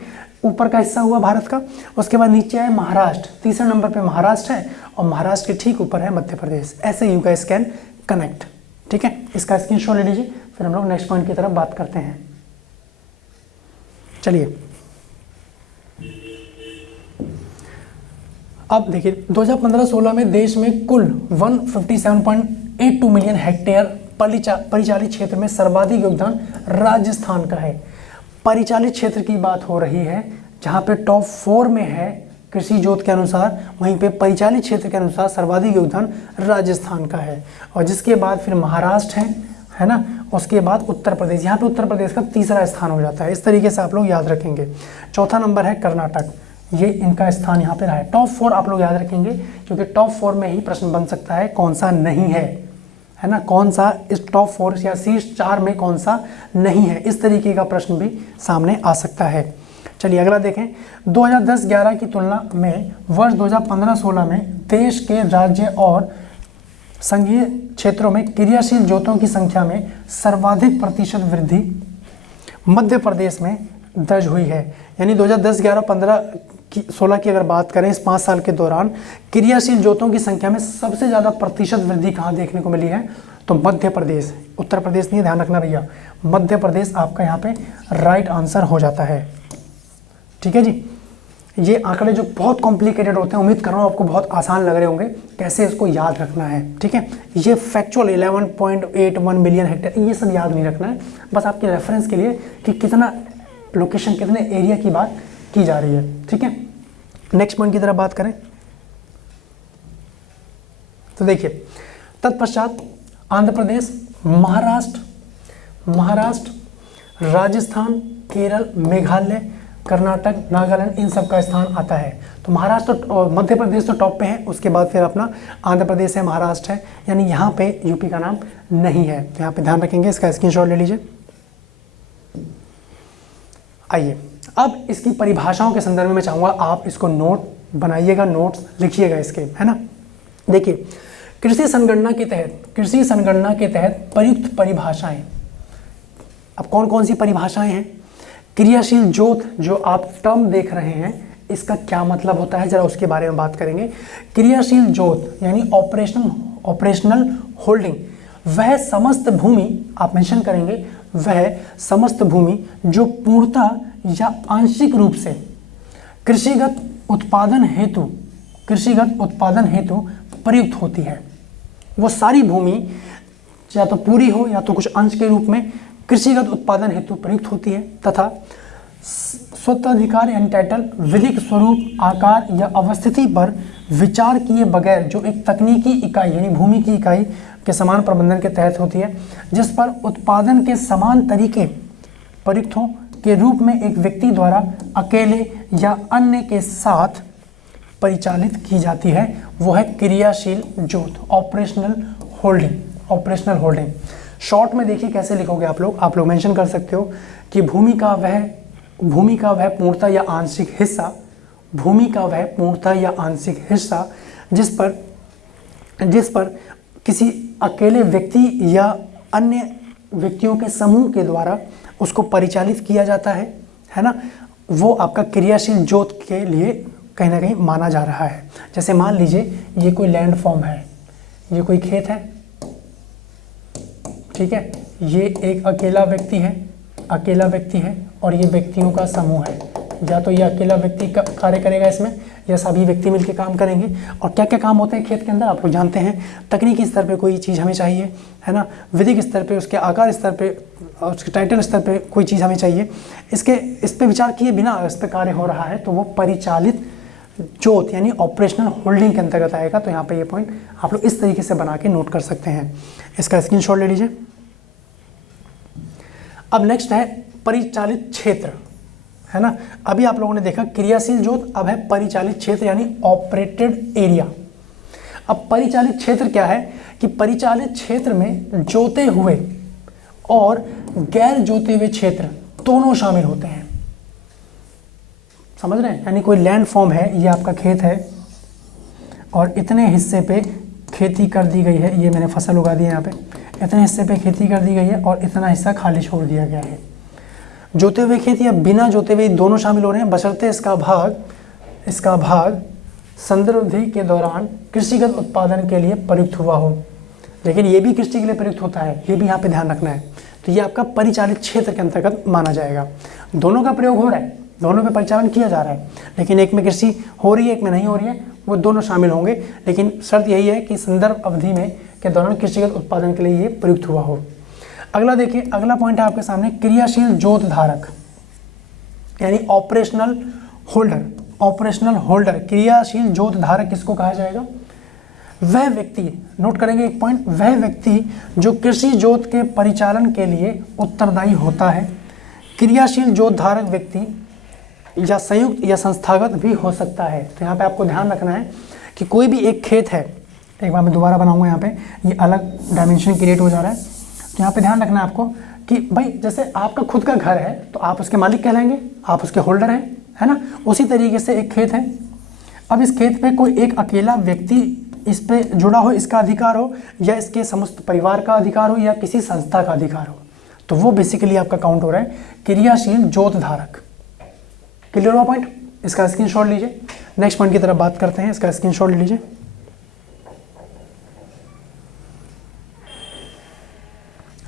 ऊपर का हिस्सा हुआ भारत का, उसके बाद नीचे है महाराष्ट्र, तीसरे नंबर पे महाराष्ट्र है, और महाराष्ट्र के ठीक ऊपर है मध्य प्रदेश। ऐसे यू गाइस कैन कनेक्ट, ठीक है। इसका स्क्रीनशॉट ले लीजिए, फिर हम लोग नेक्स्ट पॉइंट की तरफ बात करते हैं। चलिए अब देखिए, 2015-16 में देश में कुल 157.82 मिलियन हेक्टेयर परिचालित क्षेत्र में सर्वाधिक योगदान राजस्थान का है। परिचालित क्षेत्र की बात हो रही है, जहाँ पे टॉप 4 में है कृषि जोत के अनुसार, वहीं पे परिचालित क्षेत्र के अनुसार सर्वाधिक योगदान राजस्थान का है। और जिसके बाद फिर महाराष्ट्र है ना, उसके बाद उत्तर प्रदेश। यहाँ पे उत्तर प्रदेश का तीसरा स्थान हो जाता है। इस तरीके से आप लोग याद रखेंगे। चौथा नंबर है कर्नाटक, ये इनका स्थान यहाँ पे रहा है। टॉप 4 आप लोग याद रखेंगे, क्योंकि टॉप 4 में ही प्रश्न बन सकता है कौन सा नहीं है ना, कौन सा इस टॉप 4 या शीर्ष 4 में कौन सा नहीं है। इस तरीके का प्रश्न भी सामने आ सकता है। चलिए अगला देखें। 2010-11 की तुलना में वर्ष 2015-16 में देश के राज्य और संघीय क्षेत्रों में क्रियाशील जोतों की संख्या में सर्वाधिक प्रतिशत वृद्धि मध्य प्रदेश में दर्ज हुई है। यानी 2010-11-15-16 की अगर बात करें, इस 5 साल के दौरान क्रियाशील जोतों की संख्या में सबसे ज़्यादा प्रतिशत वृद्धि कहाँ देखने को मिली है? तो मध्य प्रदेश, उत्तर प्रदेश नहीं, ध्यान रखना भैया, मध्य प्रदेश आपका यहाँ पे राइट आंसर हो जाता है। ठीक है जी। ये आंकड़े जो बहुत कॉम्प्लिकेटेड होते हैं, उम्मीद कर रहा हूँ आपको बहुत आसान लग रहे होंगे कैसे इसको याद रखना है। ठीक है, ये फैक्चुअल 11.81 मिलियन हेक्टेयर, ये सब याद नहीं रखना है, बस आपके रेफरेंस के लिए कि कितना लोकेशन, कितने एरिया की बात की जा रही है। ठीक है, नेक्स्ट पॉइंट की तरफ बात करें तो देखिए, तत्पश्चात आंध्र प्रदेश, महाराष्ट्र, राजस्थान, केरल, मेघालय, कर्नाटक, नागालैंड, इन सब का स्थान आता है। तो महाराष्ट्र और मध्य प्रदेश तो टॉप पे है, उसके बाद फिर अपना आंध्र प्रदेश है, महाराष्ट्र है, यानी यहाँ पे यूपी का नाम नहीं है। यहाँ पे ध्यान रखेंगे, इसका स्क्रीनशॉट ले लीजिए। आइए अब इसकी परिभाषाओं के संदर्भ में मैं चाहूँगा आप इसको नोट बनाइएगा, नोट्स लिखिएगा इसके, है ना। देखिए, कृषि संगणना के तहत प्रयुक्त परिभाषाएं, अब कौन कौन सी परिभाषाएं हैं? क्रियाशील जोत, जो आप टर्म देख रहे हैं, इसका क्या मतलब होता है, जरा उसके बारे में बात करेंगे। क्रियाशील जोत यानी ऑपरेशनल होल्डिंग, वह समस्त भूमि, आप मेंशन करेंगे, वह समस्त भूमि जो पूर्णतः या आंशिक रूप से कृषिगत उत्पादन हेतु, कृषिगत उत्पादन हेतु प्रयुक्त होती है। वो सारी भूमि या तो पूरी हो या तो कुछ अंश के रूप में कृषिगत उत्पादन हेतु प्रयुक्त होती है, तथा स्वत्वाधिकार यानी टाइटल विधिक स्वरूप, आकार या अवस्थिति पर विचार किए बगैर जो एक तकनीकी इकाई यानी भूमि की इकाई के समान प्रबंधन के तहत होती है, जिस पर उत्पादन के समान तरीके प्रयुक्त हों के रूप में एक व्यक्ति द्वारा अकेले या अन्य के साथ परिचालित की जाती है, वो है क्रियाशील जोत, operational holding. Operational holding short में देखिए कैसे लिखोगे आप लोग मेंशन कर सकते हो कि भूमि का वह पूर्णतः या आंशिक हिस्सा, भूमि का वह पूर्णतः या आंशिक हिस्सा जिस पर किसी अकेले व्यक्ति या अन्य व्यक्तियों के समूह के द्वारा उसको परिचालित किया जाता है ना, वो आपका क्रियाशील जोत के लिए कहीं ना कहीं माना जा रहा है। जैसे मान लीजिए ये कोई लैंड फॉर्म है, ये कोई खेत है, ठीक है, ये एक अकेला व्यक्ति है और ये व्यक्तियों का समूह है। या तो ये अकेला व्यक्ति का कार्य करेगा इसमें, या सभी व्यक्ति मिलकर काम करेंगे। और क्या क्या काम होते हैं खेत के अंदर आप लोग जानते हैं। तकनीकी स्तर पे कोई चीज़ हमें चाहिए, है ना, विधिक स्तर पे, उसके आकार स्तर पे और उसके टाइटल स्तर पे कोई चीज़ हमें चाहिए, इस पे विचार किए बिना इस पे कार्य हो रहा है, तो वो परिचालित जोत यानी ऑपरेशनल होल्डिंग के अंतर्गत आएगा। तो यहाँ पे ये पॉइंट आप लोग इस तरीके से बना के नोट कर सकते हैं। इसका स्क्रीनशॉट ले लीजिए। अब नेक्स्ट है परिचालित क्षेत्र, है ना। अभी आप लोगों ने देखा क्रियाशील जोत, अब है परिचालित क्षेत्र यानी ऑपरेटेड एरिया। अब परिचालित क्षेत्र क्या है कि परिचालित क्षेत्र में जोते हुए और गैर जोते हुए क्षेत्र दोनों शामिल होते हैं। समझ रहे हैं, यानी कोई लैंड फॉर्म है, ये आपका खेत है और इतने हिस्से पे खेती कर दी गई है, ये मैंने फसल उगा दी है यहाँ पे, इतने हिस्से पे खेती कर दी गई है और इतना हिस्सा खाली छोड़ दिया गया है। जोते हुए खेत या बिना जोते हुए दोनों शामिल हो रहे हैं, बशर्ते इसका भाग संदर्भावधि के दौरान कृषिगत उत्पादन के लिए प्रयुक्त हुआ हो। लेकिन ये भी कृषि के लिए प्रयुक्त होता है, ये भी यहाँ पे ध्यान रखना है। तो ये आपका परिचालित क्षेत्र के अंतर्गत माना जाएगा। दोनों का प्रयोग हो रहा है, दोनों पे परिचालन किया जा रहा है, लेकिन एक में कृषि हो रही है, एक में नहीं हो रही है, वो दोनों शामिल होंगे। लेकिन शर्त यही है कि संदर्भ अवधि में के दौरान कृषिगत उत्पादन के लिए ये प्रयुक्त हुआ हो। अगला देखिए, अगला पॉइंट है आपके सामने क्रियाशील जोत धारक यानी ऑपरेशनल होल्डर। ऑपरेशनल होल्डर, क्रियाशील जोत धारक किसको कहा जाएगा? वह व्यक्ति, नोट करेंगे एक पॉइंट, वह व्यक्ति जो कृषि जोत के परिचालन के लिए उत्तरदायी होता है। क्रियाशील जोत धारक व्यक्ति या संयुक्त या संस्थागत भी हो सकता है। तो यहाँ पे आपको ध्यान रखना है कि कोई भी एक खेत है, एक बार मैं दोबारा बनाऊंगा, यहाँ पे ये अलग डायमेंशन क्रिएट हो जा रहा है। तो यहाँ पे ध्यान रखना है आपको कि भाई जैसे आपका खुद का घर है तो आप उसके मालिक कहलाएंगे, आप उसके होल्डर हैं, है ना। उसी तरीके से एक खेत है, अब इस खेत पे कोई एक अकेला व्यक्ति इस पे जुड़ा हो, इसका अधिकार हो, या इसके समस्त परिवार का अधिकार हो, या किसी संस्था का अधिकार हो, तो वो बेसिकली आपका काउंट हो रहा है क्रियाशील जोत धारक। क्लियर हुआ पॉइंट? इसका स्क्रीनशॉट लीजिए। नेक्स्ट पॉइंट की तरफ बात करते हैं, इसका स्क्रीनशॉट ले लीजिए।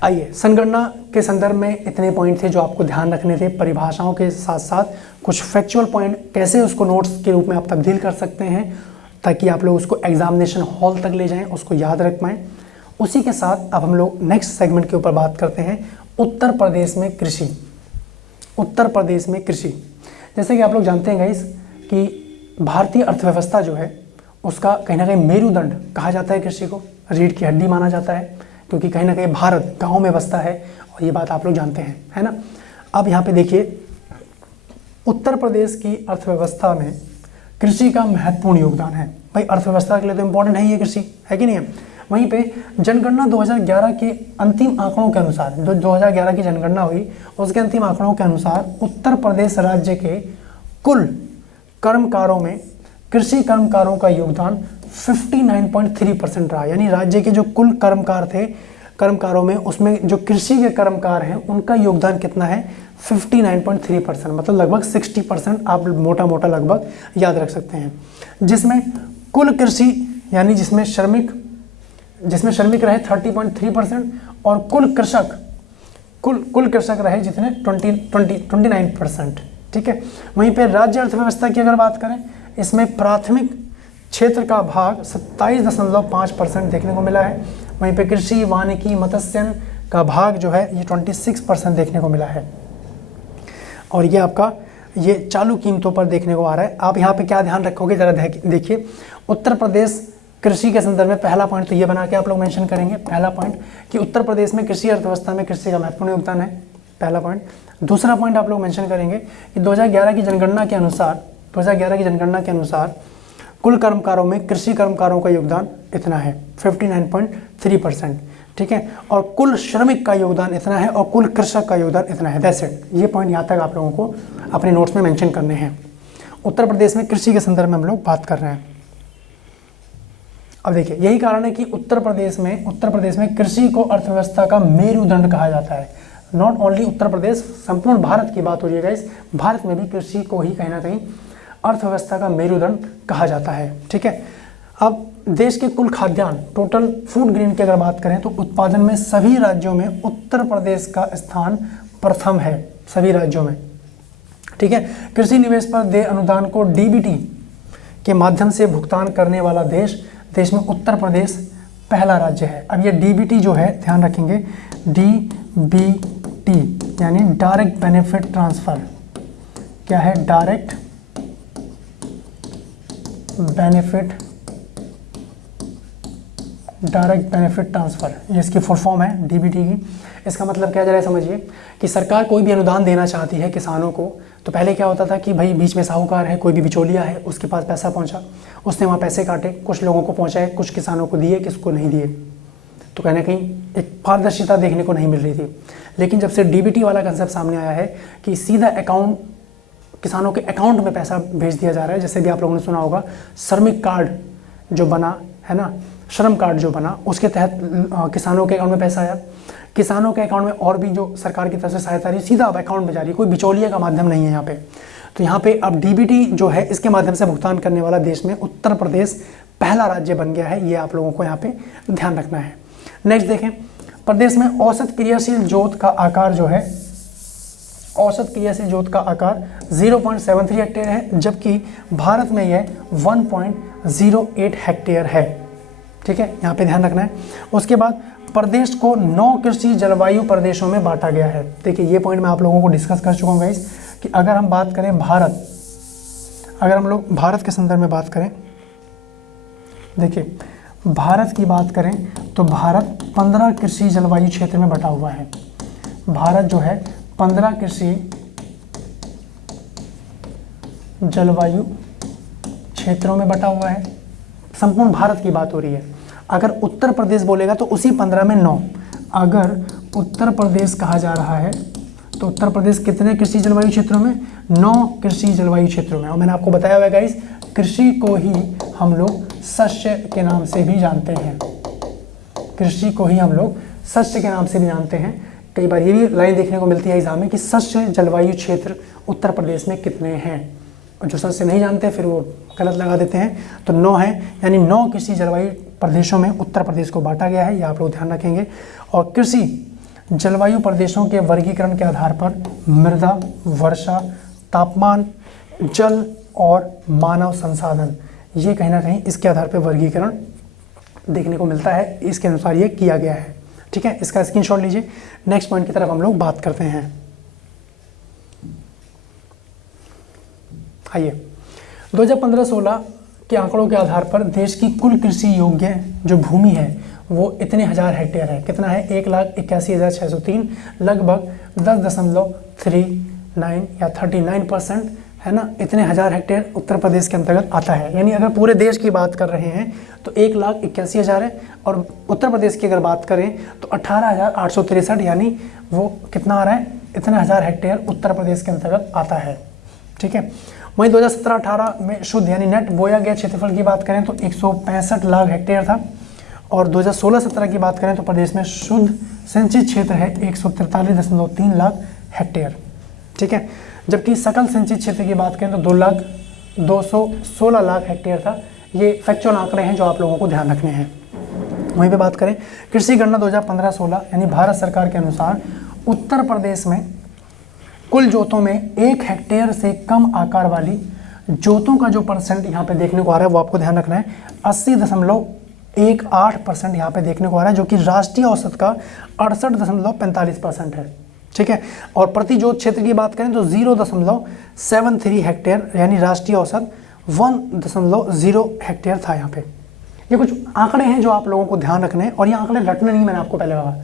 आइए, संगणना के संदर्भ में इतने पॉइंट थे जो आपको ध्यान रखने थे। परिभाषाओं के साथ साथ कुछ फैक्चुअल पॉइंट कैसे उसको नोट्स के रूप में आप तब्दील कर सकते हैं ताकि आप लोग उसको एग्जामिनेशन हॉल तक ले जाएं, उसको याद रख पाएँ। उसी के साथ अब हम लोग नेक्स्ट सेगमेंट के ऊपर बात करते हैं, उत्तर प्रदेश में कृषि। उत्तर प्रदेश में कृषि, जैसे कि आप लोग जानते हैं गाइस कि भारतीय अर्थव्यवस्था जो है उसका कहीं ना कहीं मेरुदंड कहा जाता है कृषि को, रीढ़ की हड्डी माना जाता है, क्योंकि कहीं ना कहीं भारत गाँव में बसता है और ये बात आप लोग जानते हैं, है ना। अब यहाँ पे देखिए, उत्तर प्रदेश की अर्थव्यवस्था में कृषि का महत्वपूर्ण योगदान है। भाई अर्थव्यवस्था के लिए तो इम्पोर्टेंट है ये कृषि, है कि नहीं है। वहीं पे जनगणना 2011 के अंतिम आंकड़ों के अनुसार, जो 2011 की जनगणना हुई उसके अंतिम आंकड़ों के अनुसार उत्तर प्रदेश राज्य के कुल कर्मकारों में कृषि कर्मकारों का योगदान 59.3% रहा। यानी राज्य के जो कुल कर्मकार थे, कर्मकारों में उसमें जो कृषि के कर्मकार हैं उनका योगदान कितना है? 59.3%, मतलब लगभग 60% आप मोटा मोटा लगभग याद रख सकते हैं। जिसमें कुल कृषि यानी जिसमें श्रमिक रहे 30.3% और कुल कृषक रहे जितने 29%। ठीक है। वहीं पे राज्य अर्थव्यवस्था की अगर बात करें इसमें प्राथमिक क्षेत्र का भाग 27.5% देखने को मिला है। वहीं पे कृषि, वानिकी, मत्स्यन का भाग जो है ये 26% देखने को मिला है। और ये आपका ये चालू कीमतों पर देखने को आ रहा है। आप यहाँ पे क्या ध्यान रखोगे ज़रा देखिए, उत्तर प्रदेश कृषि के संदर्भ में पहला पॉइंट तो ये बना के आप लोग मेंशन करेंगे, पहला पॉइंट कि उत्तर प्रदेश में कृषि अर्थव्यवस्था में कृषि का महत्वपूर्ण योगदान है, पहला पॉइंट। दूसरा पॉइंट आप लोग मेंशन करेंगे कि 2011 की जनगणना के अनुसार कुल कर्मकारों में कृषि कर्मकारों का योगदान इतना है 59.3%, ठीक है, और कुल श्रमिक का योगदान इतना है और कुल कृषक का योगदान इतना है। That's it. ये पॉइंट यहाँ तक आप लोगों को अपने नोट्स में मेंशन करने हैं। उत्तर प्रदेश में कृषि के संदर्भ में हम लोग बात कर रहे हैं। अब देखिए, यही कारण है कि उत्तर प्रदेश में कृषि को अर्थव्यवस्था का मेरुदंड कहा जाता है। नॉट ओनली उत्तर प्रदेश, संपूर्ण भारत की बात हो रही है गाइस, भारत में भी कृषि को ही कहीं ना कहीं अर्थव्यवस्था का मेरुदंड कहा जाता है, ठीक है। अब देश के कुल खाद्यान्न, टोटल फूड ग्रेन की अगर बात करें तो उत्पादन में सभी राज्यों में उत्तर प्रदेश का स्थान प्रथम है, सभी राज्यों में, ठीक है। कृषि निवेश पर देय अनुदान को डीबीटी के माध्यम से भुगतान करने वाला देश में उत्तर प्रदेश पहला राज्य है। अब ये डीबीटी जो है, ध्यान रखेंगे, डीबीटी यानी डायरेक्ट बेनिफिट ट्रांसफर। क्या है? डायरेक्ट बेनिफिट ट्रांसफ़र, ये इसकी फुल फॉर्म है डीबीटी की। इसका मतलब क्या, जरा समझिए कि सरकार कोई भी अनुदान देना चाहती है किसानों को, तो पहले क्या होता था कि भाई बीच में साहूकार है, कोई भी बिचौलिया है, उसके पास पैसा पहुंचा, उसने वहाँ पैसे काटे, कुछ लोगों को पहुँचाए, कुछ किसानों को दिए, किसको नहीं दिए, तो कहीं ना कहीं एक पारदर्शिता देखने को नहीं मिल रही थी। लेकिन जब से डीबीटी वाला कंसेप्ट सामने आया है कि सीधा अकाउंट, किसानों के अकाउंट में पैसा भेज दिया जा रहा है, जैसे भी आप लोगों ने सुना होगा श्रमिक कार्ड जो बना है ना, श्रम कार्ड जो बना, उसके तहत किसानों के अकाउंट में पैसा आया। किसानों के अकाउंट में और भी जो सरकार की तरफ से सहायता रही, सीधा अब अकाउंट में जा रही है, कोई बिचौलिया का माध्यम नहीं है यहाँ पे। तो यहाँ पे अब डीबीटी जो है, इसके माध्यम से भुगतान करने वाला देश में उत्तर प्रदेश पहला राज्य बन गया है। ये आप लोगों को यहाँ पे ध्यान रखना है। नेक्स्ट देखें, प्रदेश में औसत क्रियाशील जोत का आकार जो है, औसत क्रियाशील जोत का आकार 0.73 हेक्टेयर है, जबकि भारत में यह 1.08 हेक्टेयर है, ठीक है, यहाँ पे ध्यान रखना है। उसके बाद प्रदेश को 9 कृषि जलवायु प्रदेशों में बांटा गया है। देखिए, ये पॉइंट मैं आप लोगों को डिस्कस कर चुका हूँ गाइस, कि अगर हम बात करें अगर हम लोग भारत के संदर्भ में बात करें, देखिए भारत की बात करें तो भारत 15 कृषि जलवायु क्षेत्र में बटा हुआ है। भारत जो है 15 कृषि जलवायु क्षेत्रों में बटा हुआ है। संपूर्ण भारत की बात हो रही है। अगर उत्तर प्रदेश बोलेगा तो उसी 15 में 9। अगर उत्तर प्रदेश कहा जा रहा है तो उत्तर प्रदेश कितने कृषि जलवायु क्षेत्रों में? 9 कृषि जलवायु क्षेत्रों में। और मैंने आपको बताया हुआ गाइस, कृषि को ही हम लोग शस्य के नाम से भी जानते हैं। कृषि को ही हम लोग शस्य के नाम से भी जानते हैं। कई बार ये भी लाइन देखने को मिलती है एग्जाम में कि शस्य जलवायु क्षेत्र उत्तर प्रदेश में कितने हैं, और जो शस्य नहीं जानते फिर वो गलत लगा देते हैं। तो 9 है, यानी 9 कृषि जलवायु प्रदेशों में उत्तर प्रदेश को बांटा गया है, ये आप लोग ध्यान रखेंगे। और कृषि जलवायु प्रदेशों के वर्गीकरण के आधार पर मृदा, वर्षा, तापमान, जल और मानव संसाधन, ये कहीं ना कहीं इसके आधार पर वर्गीकरण देखने को मिलता है। इसके अनुसार ये किया गया है, ठीक है। इसका स्क्रीनशॉट लीजिए। नेक्स्ट पॉइंट की तरफ हम लोग बात करते हैं। आइए, 2015-16 के आंकड़ों के आधार पर देश की कुल कृषि योग्य जो भूमि है वो इतने हज़ार हेक्टेयर है। कितना है? 1,81,603, लगभग 10.39 या 39% है ना, इतने हज़ार हेक्टेयर उत्तर प्रदेश के अंतर्गत आता है। यानी अगर पूरे देश की बात कर रहे हैं तो 1,81,000 है, और उत्तर प्रदेश की अगर बात करें तो 18,863, यानी वो कितना आ रहा है? इतने हज़ार हेक्टेयर उत्तर प्रदेश के अंतर्गत आता है, ठीक है। वहीं 2017-18 में शुद्ध यानी नेट बोया गया क्षेत्रफल की बात करें तो 165 लाख हेक्टेयर था, और 2016-17 की बात करें तो प्रदेश में शुद्ध सिंचित क्षेत्र है 143.3 लाख हेक्टेयर, ठीक है। जबकि सकल सिंचित क्षेत्र की बात करें तो 2,216 लाख हेक्टेयर था। ये फैक्चुअल आंकड़े हैं जो आप लोगों को ध्यान रखने हैं। वहीं पे बात करें कृषि गणना 2015-16 यानी भारत सरकार के अनुसार उत्तर प्रदेश में कुल जोतों में 1 हेक्टेयर से कम आकार वाली जोतों का जो परसेंट यहाँ पे देखने को आ रहा है वो आपको ध्यान रखना है 80.18% यहाँ पे देखने को आ रहा है, जो कि राष्ट्रीय औसत का 68.45% है। ठीक है, और प्रति जोत क्षेत्र की बात करें तो 0.73 हेक्टेयर यानी राष्ट्रीय औसत 1.0 हेक्टेयर था यहाँ पे। ये कुछ आंकड़े हैं जो आप लोगों को ध्यान रखने हैं, और ये आंकड़े रटने नहीं, मैंने आपको पहले कहा।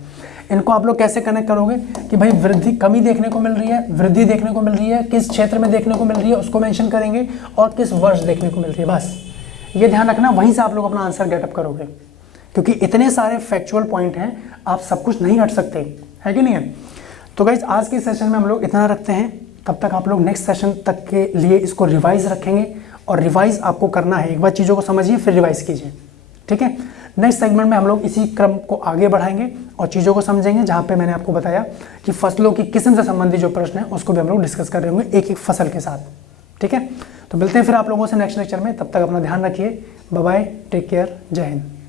इनको आप लोग कैसे कनेक्ट करोगे कि भाई वृद्धि, कमी देखने को मिल रही है, वृद्धि देखने को मिल रही है, किस क्षेत्र में देखने को मिल रही है उसको मेंशन करेंगे, और किस वर्ष देखने को मिल रही है, बस ये ध्यान रखना। वहीं से आप लोग अपना आंसर गेटअप करोगे, क्योंकि इतने सारे फैक्चुअल पॉइंट हैं, आप सब कुछ नहीं रट सकते, है कि नहीं है। तो गाइस आज के सेशन में हम लोग इतना रखते हैं, तब तक आप लोग नेक्स्ट सेशन तक के लिए इसको रिवाइज रखेंगे, और रिवाइज आपको करना है, एक बार चीज़ों को समझिए फिर रिवाइज कीजिए। ठीक है, नेक्स्ट सेगमेंट में हम लोग इसी क्रम को आगे बढ़ाएंगे और चीज़ों को समझेंगे, जहाँ पे मैंने आपको बताया कि फसलों की किस्म से संबंधित जो प्रश्न है उसको भी हम लोग डिस्कस कर रहे होंगे एक एक फसल के साथ। ठीक है, तो मिलते हैं फिर आप लोगों से नेक्स्ट लेक्चर में, तब तक अपना ध्यान रखिए। बाय बाय, टेक केयर, जय हिंद।